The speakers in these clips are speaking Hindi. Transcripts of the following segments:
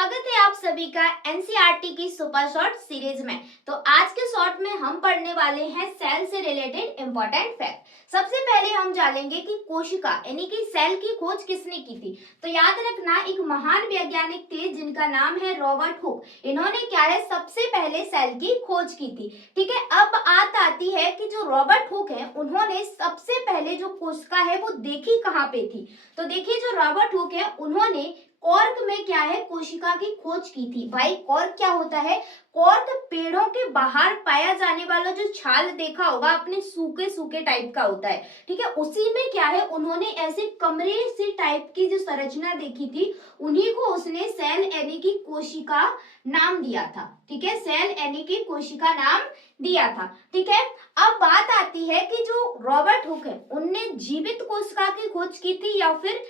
स्वागत है आप सभी का एनसीईआरटी की सुपर शॉर्ट सीरीज में। तो आज के शॉर्ट में हम पढ़ने वाले हैं सेल से रिलेटेड इंपॉर्टेंट फैक्ट। सबसे पहले हम जानेंगे कि कोशिका यानी कि सेल की खोज किसने की थी। तो याद रखना, एक महान वैज्ञानिक थे जिनका नाम है रॉबर्ट हुक। इन्होंने क्या है, सबसे पहले सेल की खोज की थी। ठीक है, अब बात आती है कि जो रॉबर्ट हुक है उन्होंने सबसे पहले जो कोशिका है वो देखी कहाँ पे थी। तो देखिए, जो रॉबर्ट हुक है उन्होंने कॉर्क में क्या है, कोशिका की खोज की थी। भाई कॉर्क क्या होता है? कॉर्क पेड़ों के बाहर पाया जाने वाला जो छाल देखा होगा अपने सूखे सूखे टाइप का होता है। ठीक है, उसी में क्या है, उन्होंने ऐसे कमरे सी टाइप की जो संरचना देखी थी, उन्हीं को उसने सेल यानी कि कोशिका नाम दिया था। ठीक है, सेल यानी कि कोशिका नाम दिया था। ठीक है, अब बात आती है कि जो रॉबर्ट हुक है उनने जीवित कोशिका की खोज की थी या फिर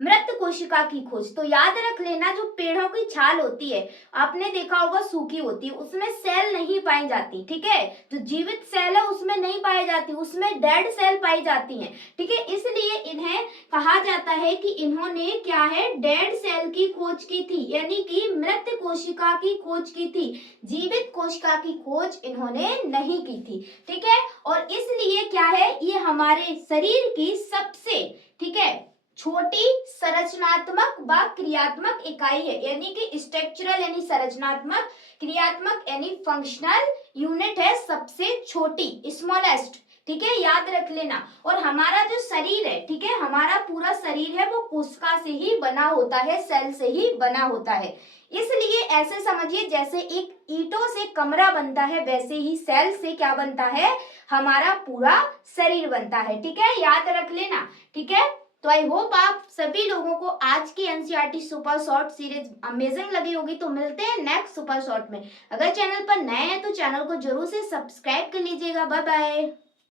मृत कोशिका की खोज। तो याद रख लेना, जो पेड़ों की छाल होती है आपने देखा होगा सूखी होती है, उसमें सेल नहीं पाई जाती। ठीक है, जो जीवित सेल है उसमें नहीं पाई जाती, उसमें डेड सेल पाई जाती हैं। ठीक है, इसलिए इन्हें कहा जाता है कि इन्होंने क्या है, डेड सेल की खोज की थी, यानी कि मृत कोशिका की खोज की थी। जीवित कोशिका की खोज इन्होंने नहीं की थी। ठीक है, और इसलिए क्या है, ये हमारे शरीर की सबसे, ठीक है, छोटी संरचनात्मक व क्रियात्मक इकाई है, यानी कि स्ट्रक्चरल यानी संरचनात्मक, क्रियात्मक यानी फंक्शनल यूनिट है, सबसे छोटी, स्मॉलेस्ट। ठीक है, याद रख लेना। और हमारा जो शरीर है, ठीक है, हमारा पूरा शरीर है वो कोशिका से ही बना होता है, सेल से ही बना होता है। इसलिए ऐसे समझिए, जैसे एक ईंटों से कमरा बनता है वैसे ही सेल से क्या बनता है, हमारा पूरा शरीर बनता है। ठीक है, याद रख लेना। ठीक है, तो आई होप आप सभी लोगों को आज की NCERT super short series amazing लगी होगी। तो मिलते हैं नेक्स्ट सुपर शॉर्ट में। अगर चैनल पर नए हैं तो चैनल को जरूर से सब्सक्राइब कर लीजिएगा। Bye bye.